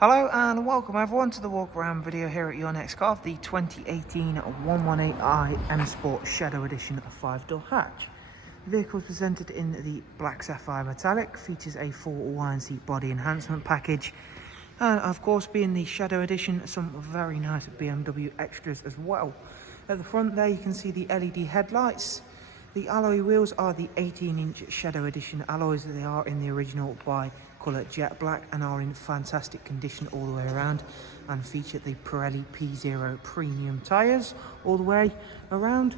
Hello and welcome everyone to the walk around video here at YNC Car, the 2018 118i M Sport Shadow Edition 5-door hatch. The vehicle is presented in the black sapphire metallic, features a full YNC body enhancement package, and of course, being the Shadow Edition, some very nice BMW extras as well. At the front there you can see the LED headlights. The alloy wheels are the 18-inch Shadow Edition alloys. They are in the original bi-colour jet black and are in fantastic condition all the way around, and feature the Pirelli P0 premium tyres all the way around.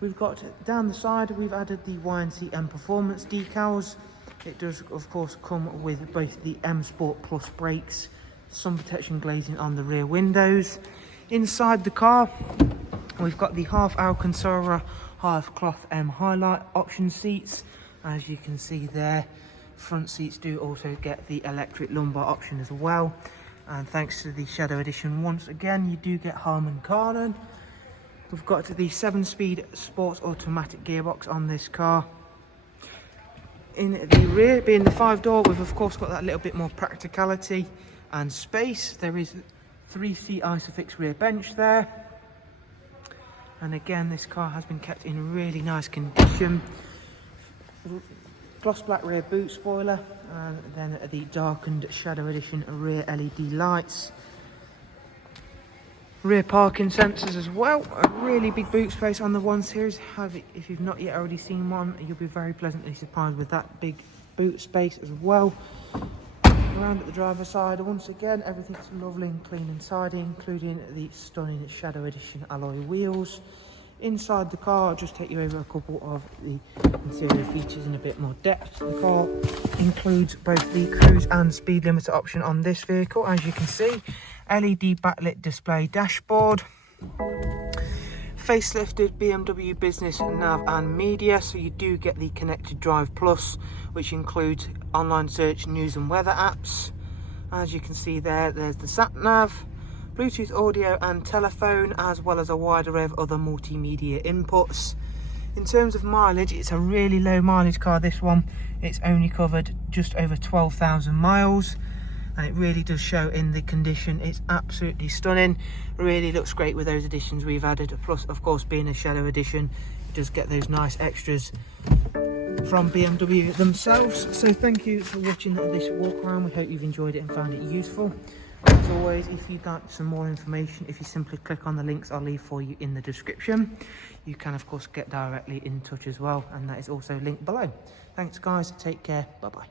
We've got down the side, we've added the YNC Mperformance decals. It does of course come with both the M Sport Plus brakes, sun protection glazing on the rear windows. Inside the car we've got the half Alcantara half cloth M highlight option seats. As you can see there, front seats do also get the electric lumbar option as well, and thanks to the Shadow Edition, once again you do get Harman Kardon. We've got the 7-speed sports automatic gearbox on this car. In the rear, being the 5-door, we've of course got that little bit more practicality and space. There is 3-seat Isofix rear bench there. And again, this car has been kept in really nice condition. Gloss black rear boot spoiler, and then the darkened Shadow Edition rear LED lights. Rear parking sensors as well. A really big boot space on the 1 Series. If you've not yet already seen one, you'll be very pleasantly surprised with that big boot space as well. Around at the driver's side, once again, everything's lovely and clean and tidy, including the stunning Shadow Edition alloy wheels. Inside the car, I'll just take you over a couple of the interior features in a bit more depth. The car includes both the cruise and speed limiter option on this vehicle, as you can see. LED backlit display dashboard. Facelifted BMW business nav and media, so you do get the Connected Drive Plus, which includes online search, news and weather apps. As you can see there, there's the sat nav, Bluetooth audio and telephone, as well as a wide array of other multimedia inputs. In terms of mileage, it's a really low mileage car, this one. It's only covered just over 12,000 miles. And it really does show in the condition. It's absolutely stunning. Really looks great with those additions we've added. Plus, of course, being a Shadow Edition, it does get those nice extras from BMW themselves. So thank you for watching this walk around. We hope you've enjoyed it and found it useful. As always, if you'd like some more information, if you simply click on the links I'll leave for you in the description, you can of course get directly in touch as well, and that is also linked below. Thanks guys, take care, bye bye.